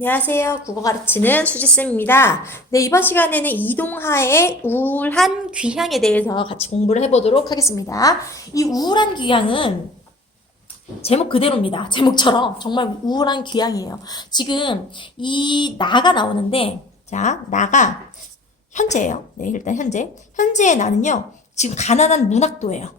안녕하세요. 국어 가르치는 수지쌤입니다. 네, 이번 시간에는 이동하의 우울한 귀향에 대해서 같이 공부를 해보도록 하겠습니다. 이 우울한 귀향은 제목 그대로입니다. 제목처럼 정말 우울한 귀향이에요. 지금 이 나가 나오는데, 자, 나가 현재예요. 네, 일단 현재. 현재의 나는요, 지금 가난한 문학도예요.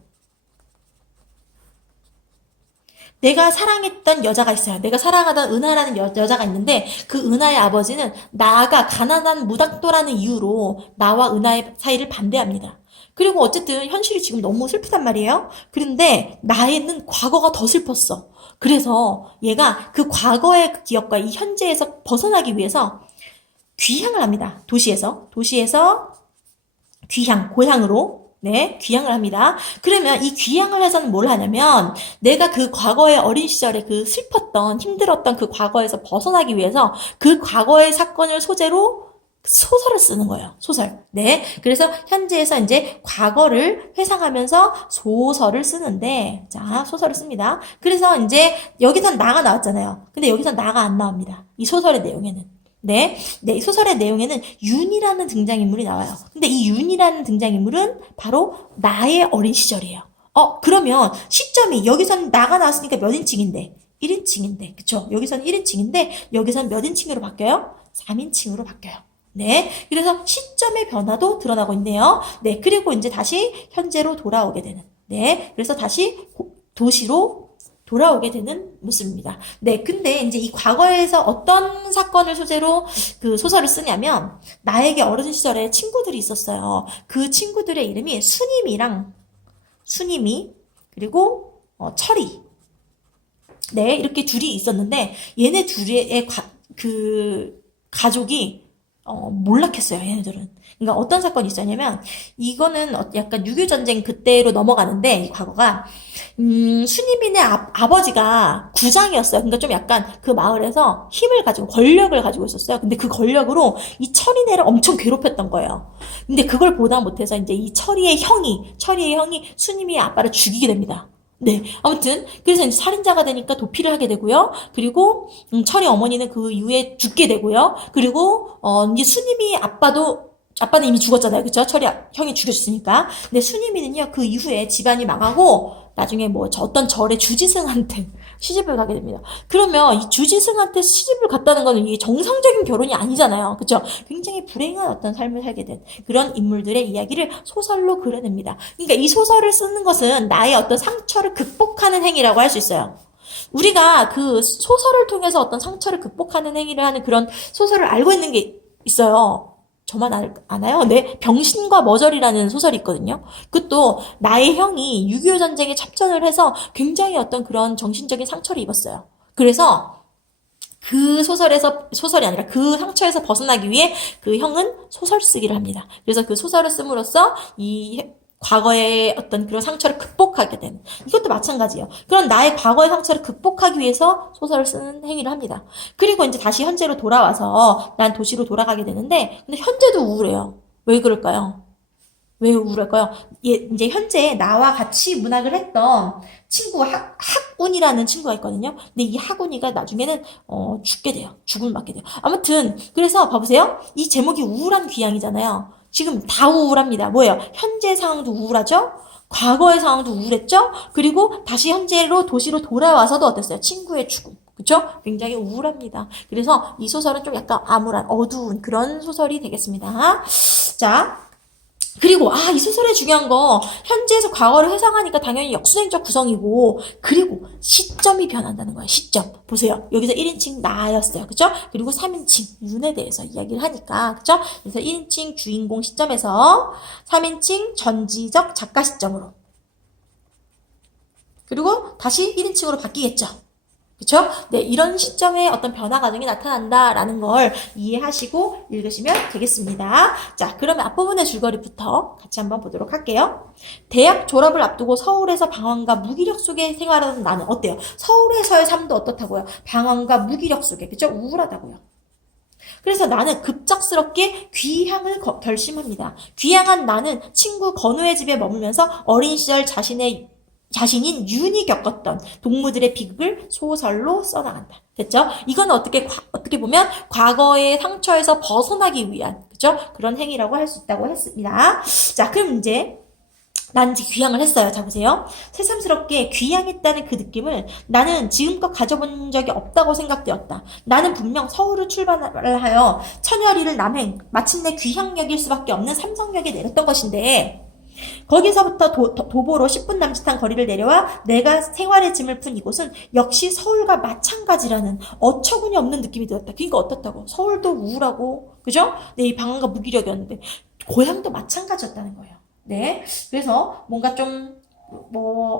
내가 사랑했던 여자가 있어요. 내가 사랑하던 은하라는 여자가 있는데 그 은하의 아버지는 나가 가난한 무닥도라는 이유로 나와 은하의 사이를 반대합니다. 그리고 어쨌든 현실이 지금 너무 슬프단 말이에요. 그런데 나에는 과거가 더 슬펐어. 그래서 얘가 그 과거의 기억과 이 현재에서 벗어나기 위해서 귀향을 합니다. 도시에서 귀향, 고향으로 네, 귀향을 합니다. 그러면 이 귀향을 해서는 뭘 하냐면 내가 그 과거의 어린 시절에 그 슬펐던 힘들었던 그 과거에서 벗어나기 위해서 그 과거의 사건을 소재로 소설을 쓰는 거예요. 소설. 네. 그래서 현재에서 이제 과거를 회상하면서 소설을 쓰는데 자, 소설을 씁니다. 그래서 이제 여기선 나가 나왔잖아요. 근데 여기선 나가 안 나옵니다. 이 소설의 내용에는. 네, 이 소설의 내용에는 윤이라는 등장인물이 나와요. 근데 이 윤이라는 등장인물은 바로 나의 어린 시절이에요. 그러면 시점이 여기선 나가 나왔으니까 몇 인칭인데? 1인칭인데, 그쵸? 여기선 1인칭인데, 여기선 몇 인칭으로 바뀌어요? 3인칭으로 바뀌어요. 네, 그래서 시점의 변화도 드러나고 있네요. 네, 그리고 이제 다시 현재로 돌아오게 되는. 네, 그래서 다시 도시로 돌아오게 되는 모습입니다. 네, 근데 이제 이 과거에서 어떤 사건을 소재로 그 소설을 쓰냐면 나에게 어린 시절에 친구들이 있었어요. 그 친구들의 이름이 수님이 그리고 철이 네, 이렇게 둘이 있었는데 얘네 둘의 그 가족이 몰락했어요, 얘네들은. 그러니까 어떤 사건이 있었냐면, 이거는 약간 6.25전쟁 그때로 넘어가는데, 이 과거가, 수니민의 아버지가 구장이었어요. 그러니까 좀 약간 그 마을에서 권력을 가지고 있었어요. 근데 그 권력으로 이 철이네를 엄청 괴롭혔던 거예요. 근데 그걸 보다 못해서 이제 이 철이의 형이 수니미의 아빠를 죽이게 됩니다. 네. 아무튼, 그래서 이제 살인자가 되니까 도피를 하게 되고요. 그리고, 철이 어머니는 그 이후에 죽게 되고요. 그리고, 이제 아빠는 이미 죽었잖아요. 그쵸? 형이 죽였으니까. 근데 수님이는요, 그 이후에 집안이 망하고, 나중에 어떤 절의 주지승한테 시집을 가게 됩니다. 그러면 이 주지승한테 시집을 갔다는 거는 이게 정상적인 결혼이 아니잖아요. 그쵸? 굉장히 불행한 어떤 삶을 살게 된 그런 인물들의 이야기를 소설로 그려냅니다. 그러니까 이 소설을 쓰는 것은 나의 어떤 상처를 극복하는 행위라고 할 수 있어요. 우리가 그 소설을 통해서 어떤 상처를 극복하는 행위를 하는 그런 소설을 알고 있는 게 있어요. 저만 아나요? 네. 병신과 머저리라는 소설이 있거든요. 그것도 나의 형이 6.25 전쟁에 참전을 해서 굉장히 어떤 그런 정신적인 상처를 입었어요. 그래서 소설이 아니라 그 상처에서 벗어나기 위해 그 형은 소설 쓰기를 합니다. 그래서 그 소설을 씀으로써 이 과거의 어떤 그런 상처를 극복하게 되는 이것도 마찬가지예요. 그런 나의 과거의 상처를 극복하기 위해서 소설을 쓰는 행위를 합니다. 그리고 이제 다시 현재로 돌아와서 난 도시로 돌아가게 되는데 근데 현재도 우울해요. 왜 그럴까요? 왜 우울할까요? 이제 현재 나와 같이 문학을 했던 학운이라는 친구가 있거든요. 근데 이 학운이가 나중에는, 죽게 돼요. 죽음을 맞게 돼요. 아무튼, 그래서 봐보세요. 이 제목이 우울한 귀향이잖아요. 지금 다 우울합니다. 뭐예요? 현재 상황도 우울하죠? 과거의 상황도 우울했죠? 그리고 다시 현재로 도시로 돌아와서도 어땠어요? 친구의 죽음. 그쵸? 굉장히 우울합니다. 그래서 이 소설은 좀 약간 암울한, 어두운 그런 소설이 되겠습니다. 자, 그리고 이 소설의 중요한 거 현재에서 과거를 회상하니까 당연히 역수행적 구성이고 그리고 시점이 변한다는 거예요. 시점. 보세요. 여기서 1인칭 나였어요. 그죠? 그리고 3인칭 윤에 대해서 이야기를 하니까 그죠? 그래서 1인칭 주인공 시점에서 3인칭 전지적 작가 시점으로 그리고 다시 1인칭으로 바뀌겠죠. 그쵸? 네, 이런 시점에 어떤 변화 과정이 나타난다라는 걸 이해하시고 읽으시면 되겠습니다. 자, 그러면 앞부분의 줄거리부터 같이 한번 보도록 할게요. 대학 졸업을 앞두고 서울에서 방황과 무기력 속에 생활하는 나는 어때요? 서울에서의 삶도 어떻다고요? 방황과 무기력 속에, 그쵸? 우울하다고요. 그래서 나는 급작스럽게 귀향을 결심합니다. 귀향한 나는 친구 건우의 집에 머물면서 어린 시절 자신의 자신인 윤이 겪었던 동무들의 비극을 소설로 써나간다. 됐죠? 이건 어떻게 보면 과거의 상처에서 벗어나기 위한, 그죠? 그런 행위라고 할 수 있다고 했습니다. 자, 그럼 이제 난 이제 귀향을 했어요. 자, 보세요. 새삼스럽게 귀향했다는 그 느낌을 나는 지금껏 가져본 적이 없다고 생각되었다. 나는 분명 서울을 출발을 하여 천여리를 남행, 마침내 귀향역일 수밖에 없는 삼성역에 내렸던 것인데, 거기서부터 도보로 10분 남짓한 거리를 내려와 내가 생활의 짐을 푼 이곳은 역시 서울과 마찬가지라는 어처구니 없는 느낌이 들었다. 그러니까 어떻다고? 서울도 우울하고, 그죠? 네, 이 방황과 무기력이었는데 고향도 마찬가지였다는 거예요. 네, 그래서 뭔가 좀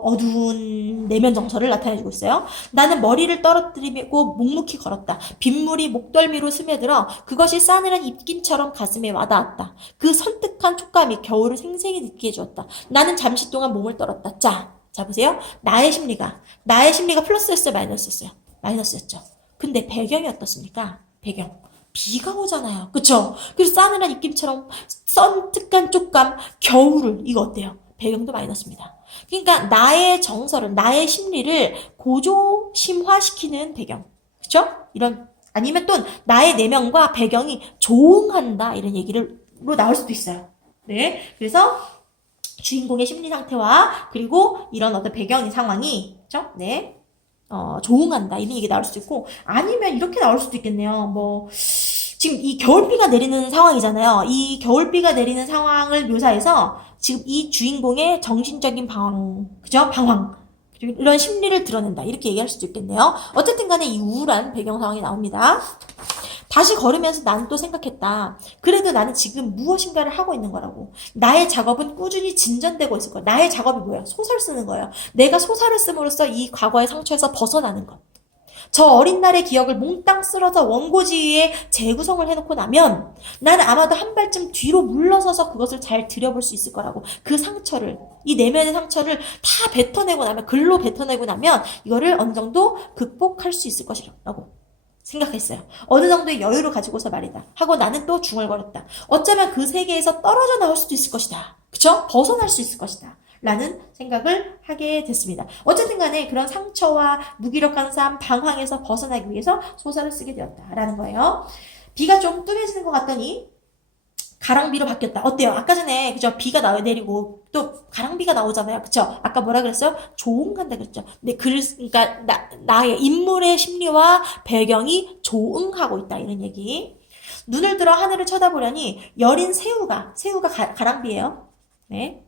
어두운 내면 정서를 나타내주고 있어요. 나는 머리를 떨어뜨리고 묵묵히 걸었다. 빗물이 목덜미로 스며들어 그것이 싸늘한 입김처럼 가슴에 와닿았다. 그 설득한 촉감이 겨울을 생생히 느끼게 해주었다. 나는 잠시 동안 몸을 떨었다. 자 보세요. 나의 심리가 플러스였어요, 마이너스였어요? 마이너스였죠. 근데 배경이 어떻습니까? 배경. 비가 오잖아요. 그쵸? 그래서 싸늘한 입김처럼 썬특한 촉감, 겨울을, 이거 어때요? 배경도 마이너스입니다. 그러니까 나의 정서를, 나의 심리를 고조심화시키는 배경. 그쵸? 아니면 또 나의 내면과 배경이 조응한다. 이런 얘기로 나올 수도 있어요. 네. 그래서 주인공의 심리 상태와 그리고 이런 어떤 배경의 상황이, 그쵸? 네. 조응한다. 이런 얘기 나올 수도 있고, 아니면 이렇게 나올 수도 있겠네요. 지금 이 겨울비가 내리는 상황이잖아요. 이 겨울비가 내리는 상황을 묘사해서 지금 이 주인공의 정신적인 그죠? 방황. 이런 심리를 드러낸다. 이렇게 얘기할 수도 있겠네요. 어쨌든 간에 이 우울한 배경 상황이 나옵니다. 다시 걸으면서 나는 또 생각했다. 그래도 나는 지금 무엇인가를 하고 있는 거라고. 나의 작업은 꾸준히 진전되고 있을 거야. 나의 작업이 뭐야? 소설 쓰는 거예요. 내가 소설을 씀으로써 이 과거의 상처에서 벗어나는 것. 저 어린 날의 기억을 몽땅 쓸어서 원고지에 재구성을 해놓고 나면 나는 아마도 한 발쯤 뒤로 물러서서 그것을 잘 들여볼 수 있을 거라고. 그 상처를, 이 내면의 상처를 다 뱉어내고 나면, 글로 뱉어내고 나면 이거를 어느 정도 극복할 수 있을 것이라고 생각했어요. 어느 정도의 여유를 가지고서 말이다. 하고 나는 또 중얼거렸다. 어쩌면 그 세계에서 떨어져 나올 수도 있을 것이다. 그쵸? 벗어날 수 있을 것이다. 라는 생각을 하게 됐습니다. 어쨌든 간에 그런 상처와 무기력한 삶, 방황에서 벗어나기 위해서 소설을 쓰게 되었다라는 거예요. 비가 좀 뜸해지는 것 같더니 가랑비로 바뀌었다. 어때요? 아까 전에 그죠? 비가 내리고 또 가랑비가 나오잖아요. 그쵸? 아까 뭐라 그랬어요? 조응한다 그랬죠. 근데 그러니까 나의 인물의 심리와 배경이 조응하고 있다 이런 얘기. 눈을 들어 하늘을 쳐다보려니 여린 새우가 가랑비예요. 네.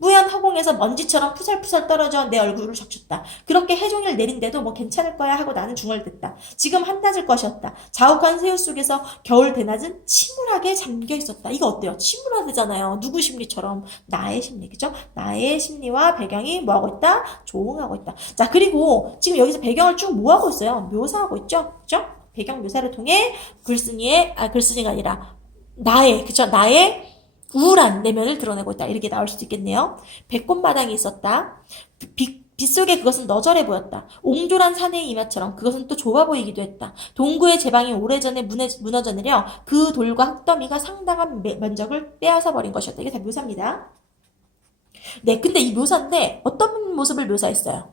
무연 허공에서 먼지처럼 푸살푸살 떨어져 내 얼굴을 적셨다. 그렇게 해종일 내린데도 뭐 괜찮을 거야 하고 나는 중얼댔다. 지금 한낮일 것이었다. 자욱한 새우 속에서 겨울 대낮은 침울하게 잠겨 있었다. 이거 어때요? 침울하대잖아요. 누구 심리처럼? 나의 심리, 그죠? 나의 심리와 배경이 뭐하고 있다? 조응하고 있다. 자, 그리고 지금 여기서 배경을 쭉 뭐하고 있어요? 묘사하고 있죠? 그죠? 배경 묘사를 통해 글쓴이가 아니라 나의 우울한 내면을 드러내고 있다. 이렇게 나올 수도 있겠네요. 배꽃마당이 있었다. 빗속에 그것은 너절해 보였다. 옹졸한 사내의 이마처럼 그것은 또 좁아 보이기도 했다. 동구의 제방이 오래전에 무너져 내려 그 돌과 흙더미가 상당한 면적을 빼앗아 버린 것이었다. 이게 다 묘사입니다. 네, 근데 이 묘사인데 어떤 모습을 묘사했어요?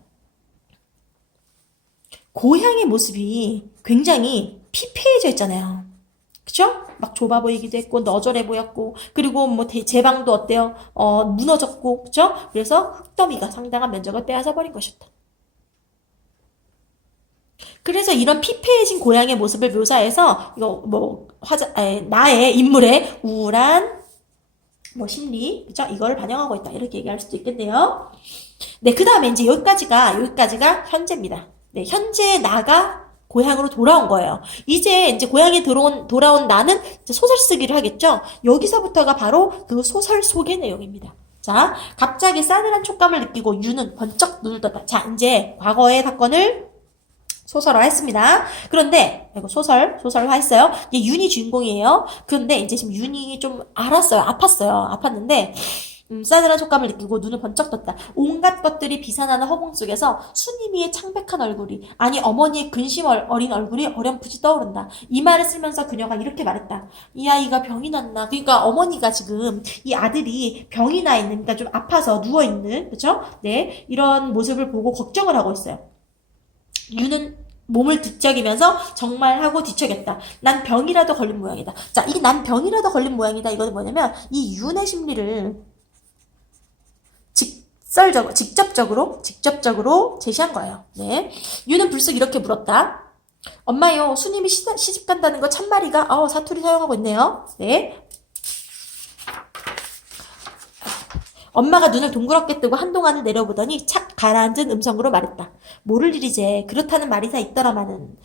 고향의 모습이 굉장히 피폐해져 있잖아요. 그쵸? 막 좁아 보이기도 했고, 너절해 보였고, 그리고 제방도 어때요? 무너졌고, 그쵸? 그래서 흙더미가 상당한 면적을 빼앗아 버린 것이었다. 그래서 이런 피폐해진 고향의 모습을 묘사해서, 나의 인물의 우울한, 심리, 그쵸? 이거를 반영하고 있다. 이렇게 얘기할 수도 있겠네요. 네, 그 다음에 이제 여기까지가 현재입니다. 네, 현재 나가 고향으로 돌아온 거예요. 이제 고향에 돌아온 나는 이제 소설 쓰기를 하겠죠? 여기서부터가 바로 그 소설 속의 내용입니다. 자, 갑자기 싸늘한 촉감을 느끼고 유는 번쩍 눈을 떴다. 자, 이제 과거의 사건을 소설화했습니다. 그런데 이거 소설화했어요. 이게 윤이 주인공이에요. 그런데 이제 지금 윤이 좀 아팠어요. 아팠는데 싸늘한 촉감을 느끼고 눈을 번쩍 떴다. 온갖 것들이 비산하는 허공 속에서 수님이의 창백한 얼굴이, 아니 어머니의 근심 어린 얼굴이 어렴풋이 떠오른다. 이 말을 쓰면서 그녀가 이렇게 말했다. 이 아이가 병이 났나? 그러니까 어머니가 지금 이 아들이 병이 나 있는, 그러니까 좀 아파서 누워 있는, 그렇죠? 네, 이런 모습을 보고 걱정을 하고 있어요. 유는 몸을 뒤척이면서 정말 하고 뒤척였다. 난 병이라도 걸린 모양이다. 자, 이 난 병이라도 걸린 모양이다. 이거는 뭐냐면 이 윤의 심리를 직접적으로 제시한 거예요. 네. 유는 불쑥 이렇게 물었다. 엄마요, 수님이 시집 간다는 거 참말이가? 사투리 사용하고 있네요. 네. 엄마가 눈을 동그랗게 뜨고 한동안을 내려보더니 착 가라앉은 음성으로 말했다. 모를 일이제. 그렇다는 말이 다 있더라마는.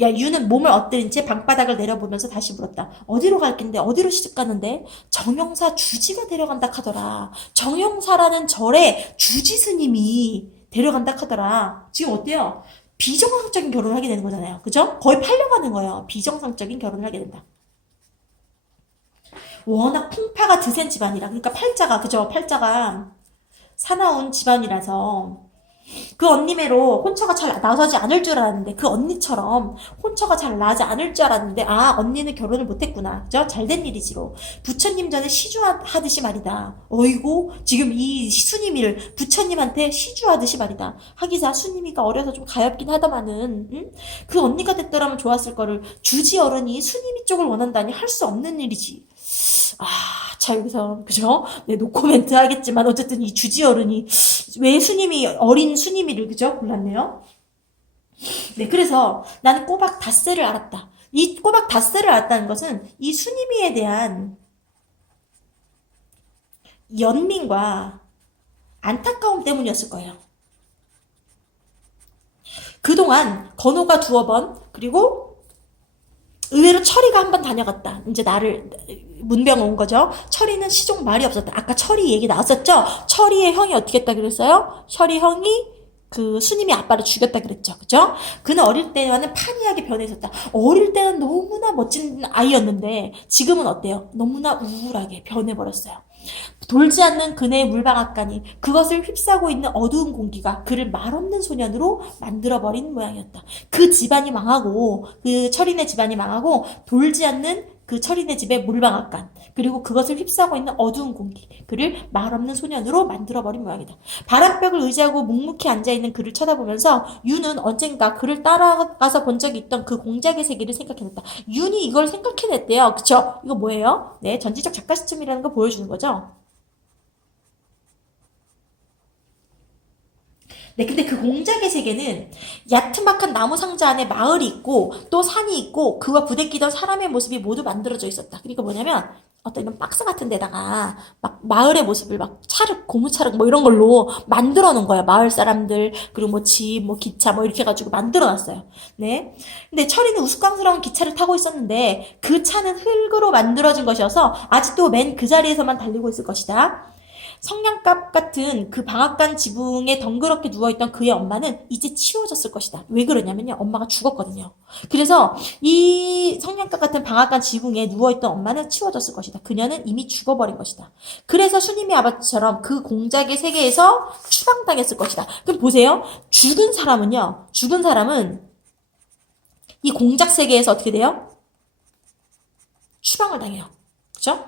유는 몸을 엎드린 채 방바닥을 내려보면서 다시 물었다. 어디로 갈 낀데? 어디로 시집 가는데? 정영사 주지가 데려간다 카더라. 정영사라는 절에 주지 스님이 데려간다 카더라. 지금 어때요? 비정상적인 결혼을 하게 되는 거잖아요. 그죠? 거의 팔려가는 거예요. 비정상적인 결혼을 하게 된다. 워낙 풍파가 드센 집안이라, 그러니까 팔자가, 그죠? 팔자가 사나운 집안이라서 그 언니매로 혼처가 잘 나서지 않을 줄 알았는데, 그 언니처럼 혼처가 잘 나지 않을 줄 알았는데, 언니는 결혼을 못했구나. 그죠? 잘된 일이지로. 부처님 전에 시주하듯이 말이다. 어이고, 지금 이 수님이를 부처님한테 시주하듯이 말이다. 하기사 수님이가 어려서 좀 가엾긴 하다마는, 응? 그 언니가 됐더라면 좋았을 거를 주지 어른이 수님이 쪽을 원한다니 할 수 없는 일이지. 자, 여기서, 그죠? 네, 노코멘트 하겠지만, 어쨌든 이 주지 어른이, 왜 어린 수님이를, 그죠? 골랐네요. 네, 그래서 나는 꼬박 닷새를 알았다. 이 꼬박 닷새를 알았다는 것은 이 수님이에 대한 연민과 안타까움 때문이었을 거예요. 그동안 건호가 2번, 그리고 의외로 철이가 한 번 다녀갔다. 이제 나를 문병 온 거죠. 철이는 시종 말이 없었다. 아까 철이 얘기 나왔었죠? 철이의 형이 어떻게 했다 그랬어요? 철이 형이 그 수님이 아빠를 죽였다 그랬죠. 그죠? 그는 어릴 때와는 판이하게 변해 있었다. 어릴 때는 너무나 멋진 아이였는데 지금은 어때요? 너무나 우울하게 변해버렸어요. 돌지 않는 그네의 물방앗간이, 그것을 휩싸고 있는 어두운 공기가 그를 말없는 소년으로 만들어버린 모양이었다. 그 집안이 망하고, 그 철인의 집안이 망하고, 돌지 않는 그 철인의 집의 물방앗간, 그리고 그것을 휩싸고 있는 어두운 공기, 그를 말없는 소년으로 만들어버린 모양이다. 바람벽을 의지하고 묵묵히 앉아있는 그를 쳐다보면서 윤은 언젠가 그를 따라가서 본 적이 있던 그 공작의 세계를 생각해냈다. 윤이 이걸 생각해냈대요. 그쵸? 이거 뭐예요? 네, 전지적 작가 시점이라는 걸 보여주는 거죠. 네, 근데 그 공작의 세계는 야트막한 나무 상자 안에 마을이 있고 또 산이 있고 그와 부대끼던 사람의 모습이 모두 만들어져 있었다. 그러니까 뭐냐면 어떤 이런 박스 같은 데다가 막 마을의 모습을 막 찰흙, 고무찰흙 뭐 이런 걸로 만들어 놓은 거야. 마을 사람들, 그리고 뭐 집, 뭐 기차 뭐 이렇게 해가지고 만들어 놨어요. 네. 근데 철이는 우스꽝스러운 기차를 타고 있었는데 그 차는 흙으로 만들어진 것이어서 아직도 맨 그 자리에서만 달리고 있을 것이다. 성냥갑 같은 그 방앗간 지붕에 덩그렇게 누워있던 그의 엄마는 이제 치워졌을 것이다. 왜 그러냐면요. 엄마가 죽었거든요. 그래서 이 성냥갑 같은 방앗간 지붕에 누워있던 엄마는 치워졌을 것이다. 그녀는 이미 죽어버린 것이다. 그래서 수님의 아버지처럼 그 공작의 세계에서 추방당했을 것이다. 그럼 보세요. 죽은 사람은 이 공작 세계에서 어떻게 돼요? 추방을 당해요. 그죠?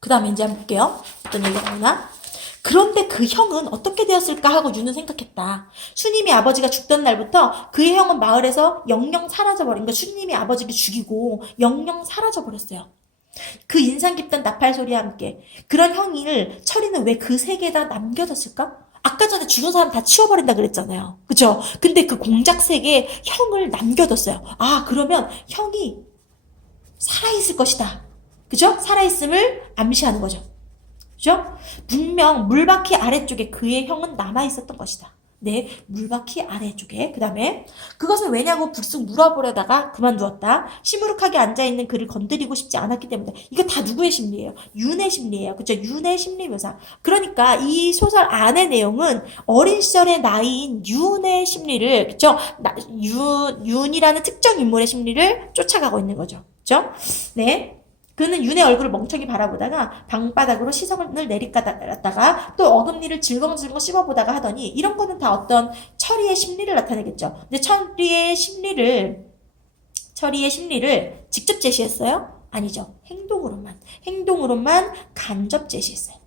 그 다음에 이제 한번 볼게요. 어떤 얘기가 나오나? 그런데 그 형은 어떻게 되었을까 하고 유는 생각했다. 수님이 아버지가 죽던 날부터 그의 형은 마을에서 영영 사라져버린, 그러니까 수님이 아버지를 죽이고 영영 사라져버렸어요. 그 인상 깊던 나팔 소리와 함께. 그런 형을 철이는 왜 그 세계에다 남겨뒀을까? 아까 전에 죽은 사람 다 치워버린다 그랬잖아요. 그죠? 근데 그 공작 세계에 형을 남겨뒀어요. 그러면 형이 살아있을 것이다. 그죠? 살아있음을 암시하는 거죠. 그죠? 분명 물바퀴 아래쪽에 그의 형은 남아있었던 것이다. 네, 물바퀴 아래쪽에. 그 다음에 그것은 왜냐고 불쑥 물어보려다가 그만두었다. 시무룩하게 앉아있는 그를 건드리고 싶지 않았기 때문이다. 이거 다 누구의 심리예요? 윤의 심리예요. 그죠? 윤의 심리 묘사. 그러니까 이 소설 안의 내용은 어린 시절의 나이인 윤의 심리를, 그죠? 윤이라는 특정 인물의 심리를 쫓아가고 있는 거죠. 그죠? 네. 그는 윤의 얼굴을 멍청이 바라보다가 방바닥으로 시선을 내리깔았다가 또 어금니를 질겅질겅 씹어보다가 하더니 이런 거는 다 어떤 철이의 심리를 나타내겠죠. 근데 철이의 심리를 직접 제시했어요? 아니죠. 행동으로만 간접 제시했어요.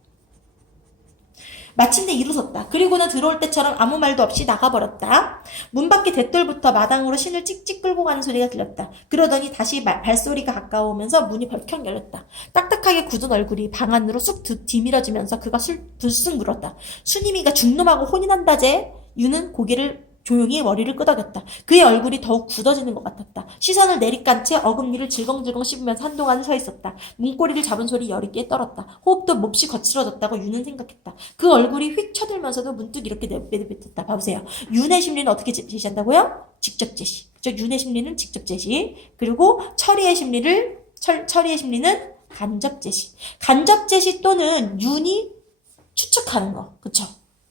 마침내 일어섰다. 그리고는 들어올 때처럼 아무 말도 없이 나가버렸다. 문 밖에 대돌부터 마당으로 신을 찍찍 끌고 가는 소리가 들렸다. 그러더니 다시 발소리가 가까우면서 문이 벌컥 열렸다. 딱딱하게 굳은 얼굴이 방 안으로 쑥 뒤밀어지면서 그가 불쑥 물었다. 수님이가 죽놈하고 혼이 난다제? 유는 고개를 조용히 머리를 끄덕였다. 그의 얼굴이 더욱 굳어지는 것 같았다. 시선을 내리깐 채 어금니를 질겅질겅 씹으면서 한동안 서 있었다. 문고리를 잡은 소리 여리게 떨었다. 호흡도 몹시 거칠어졌다고 윤은 생각했다. 그 얼굴이 휙 쳐들면서도 문득 이렇게 내뱉었다. 봐보세요. 윤의 심리는 어떻게 제시한다고요? 직접 제시. 윤의 심리는 직접 제시. 그리고 철이의 심리는 간접 제시. 간접 제시 또는 윤이 추측하는 거. 그쵸?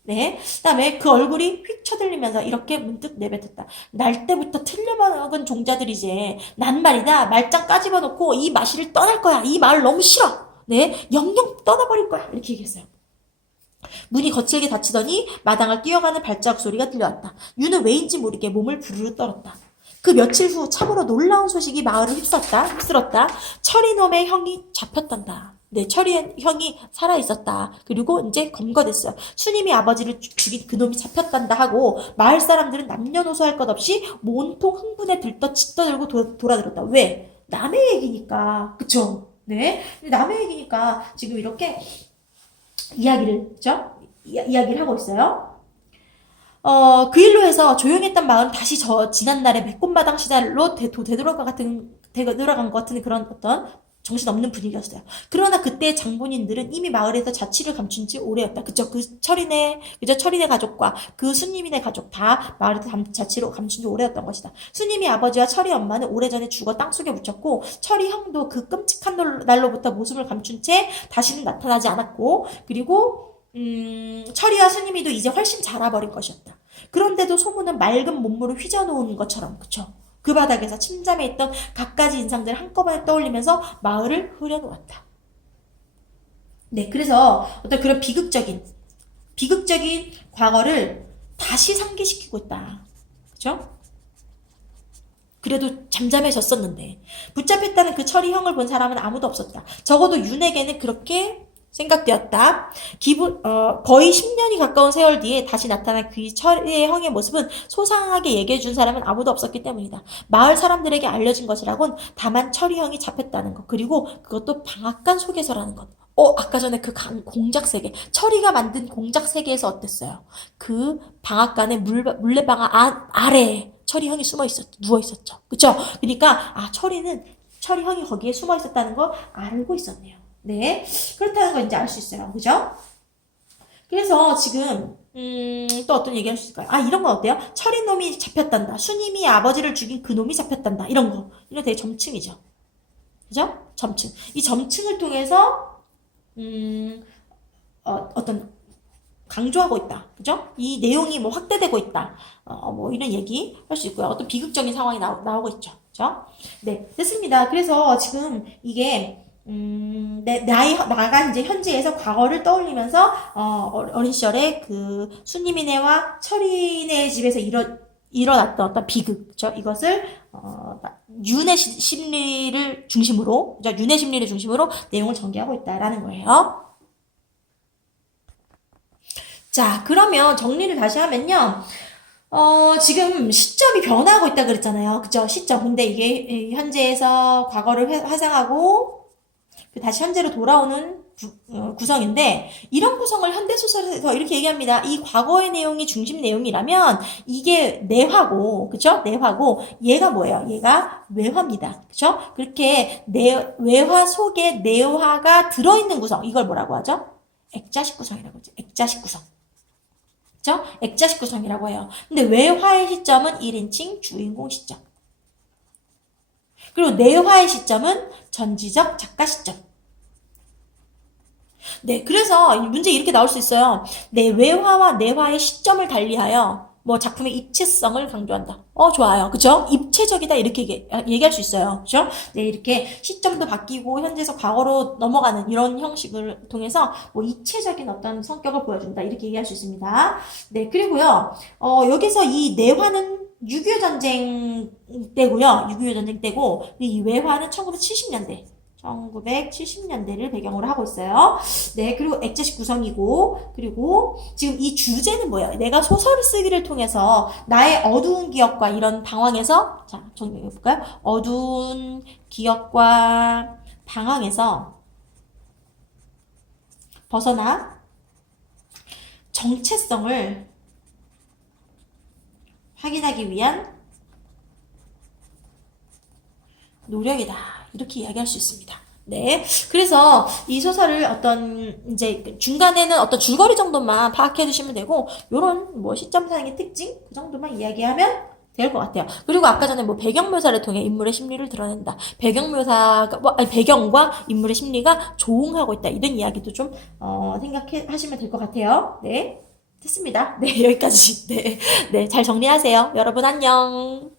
네. 그 다음에 그 얼굴이 휙 쳐들리면서 이렇게 문득 내뱉었다. 날 때부터 틀려먹은 종자들이지. 난 말이다. 말짱 까집어놓고 이 마실을 떠날 거야. 이 마을 너무 싫어. 네. 영영 떠나버릴 거야. 이렇게 얘기했어요. 문이 거칠게 닫히더니 마당을 뛰어가는 발자국 소리가 들려왔다. 유는 왜인지 모르게 몸을 부르르 떨었다. 그 며칠 후 참으로 놀라운 소식이 마을을 휩쓸었다. 철이놈의 형이 잡혔단다. 네, 철이 형이 살아있었다. 그리고 이제 검거됐어요. 수님이 아버지를 죽인 그놈이 잡혔단다 하고 마을 사람들은 남녀노소 할 것 없이 온통 흥분에 짙어들고 돌아들었다. 왜? 남의 얘기니까. 그쵸? 네. 남의 얘기니까 지금 이렇게 그죠? 이야기를 하고 있어요. 그 일로 해서 조용했던 마을은 다시 지난날의 백꽃마당 시절로 되돌아간 것 같은 그런 어떤 정신없는 분위기였어요. 그러나 그때 장본인들은 이미 마을에서 자취를 감춘 지 오래였다. 그쵸? 철이네 가족과 그 수님이네 가족 다 마을에서 자취로 감춘 지 오래였던 것이다. 수님이 아버지와 철이 엄마는 오래전에 죽어 땅속에 묻혔고, 철이 형도 그 끔찍한 날로부터 모습을 감춘 채 다시는 나타나지 않았고, 그리고 철이와 수님이도 이제 훨씬 자라버린 것이었다. 그런데도 소문은 맑은 몸무를 휘저어놓은 것처럼, 그쵸? 그 바닥에서 침잠에 있던 갖가지 인상들을 한꺼번에 떠올리면서 마을을 흐려놓았다. 네, 그래서 어떤 그런 비극적인 과거를 다시 상기시키고 있다. 그죠? 그래도 잠잠해졌었는데 붙잡혔다는 그 철이 형을 본 사람은 아무도 없었다. 적어도 윤에게는 그렇게 생각되었다. 거의 10년이 가까운 세월 뒤에 다시 나타난 그 철의 형의 모습은 소상하게 얘기해준 사람은 아무도 없었기 때문이다. 마을 사람들에게 알려진 것이라곤 다만 철이 형이 잡혔다는 것, 그리고 그것도 방앗간 속에서라는 것. 아까 전에 그 공작 세계, 철이가 만든 공작 세계에서 어땠어요? 그 방앗간의 물레방아 아래에 철이 형이 누워 있었죠. 그쵸? 그러니까, 철이 형이 거기에 숨어 있었다는 거 알고 있었네요. 네. 그렇다는 걸 이제 알 수 있어요. 그죠? 그래서 지금, 또 어떤 얘기 할 수 있을까요? 이런 건 어때요? 철인 놈이 잡혔단다. 수님이 아버지를 죽인 그 놈이 잡혔단다. 이런 거. 이런 되게 점층이죠. 그죠? 점층. 이 점층을 통해서, 어떤, 강조하고 있다. 그죠? 이 내용이 뭐 확대되고 있다. 뭐 이런 얘기 할 수 있고요. 어떤 비극적인 상황이 나오고 있죠. 그죠? 네. 됐습니다. 그래서 지금 이게, 나가 이제 현재에서 과거를 떠올리면서, 어린 시절에 그 수님이네와 철이네 집에서 일어났던 어떤 비극, 그죠? 이것을, 윤의 심리를 중심으로, 그죠? 윤의 심리를 중심으로 내용을 전개하고 있다라는 거예요. 자, 그러면 정리를 다시 하면요. 지금 시점이 변화하고 있다 그랬잖아요. 그죠? 시점. 근데 이게 현재에서 과거를 화상하고, 다시 현재로 돌아오는 구성인데, 이런 구성을 현대소설에서 이렇게 얘기합니다. 이 과거의 내용이 중심 내용이라면 이게 내화고, 그쵸? 내화고, 얘가 뭐예요? 얘가 외화입니다. 그쵸? 그렇게 외화 속에 내화가 들어있는 구성, 이걸 뭐라고 하죠? 액자식 구성이라고 하죠. 액자식 구성. 그쵸? 액자식 구성이라고 해요. 근데 외화의 시점은 1인칭 주인공 시점. 그리고 내화의 시점은 전지적 작가 시점. 네, 그래서 문제 이렇게 나올 수 있어요. 외화와 내화의 시점을 달리하여 뭐 작품의 입체성을 강조한다. 좋아요. 그쵸? 입체적이다. 이렇게 얘기할 수 있어요. 그쵸? 네, 이렇게 시점도 바뀌고 현재에서 과거로 넘어가는 이런 형식을 통해서 뭐 입체적인 어떤 성격을 보여준다. 이렇게 얘기할 수 있습니다. 네, 그리고요. 여기서 이 내화는 6.25 전쟁 때고요. 6.25 전쟁 때고 이 외화는 1970년대. 1970년대를 배경으로 하고 있어요. 네, 그리고 액자식 구성이고, 그리고 지금 이 주제는 뭐예요? 내가 소설을 쓰기를 통해서 나의 어두운 기억과 이런 방황에서, 자, 정리해볼까요? 어두운 기억과 방황에서 벗어나 정체성을 확인하기 위한 노력이다. 이렇게 이야기할 수 있습니다. 네. 그래서 이 소설을 어떤, 이제 중간에는 어떤 줄거리 정도만 파악해 주시면 되고, 요런 뭐 시점상의 특징? 그 정도만 이야기하면 될 것 같아요. 그리고 아까 전에 뭐 배경 묘사를 통해 인물의 심리를 드러낸다. 배경 묘사가, 아니, 배경과 인물의 심리가 조응하고 있다. 이런 이야기도 좀, 생각해, 하시면 될 것 같아요. 네. 됐습니다. 네, 여기까지. 네. 네, 잘 정리하세요. 여러분 안녕.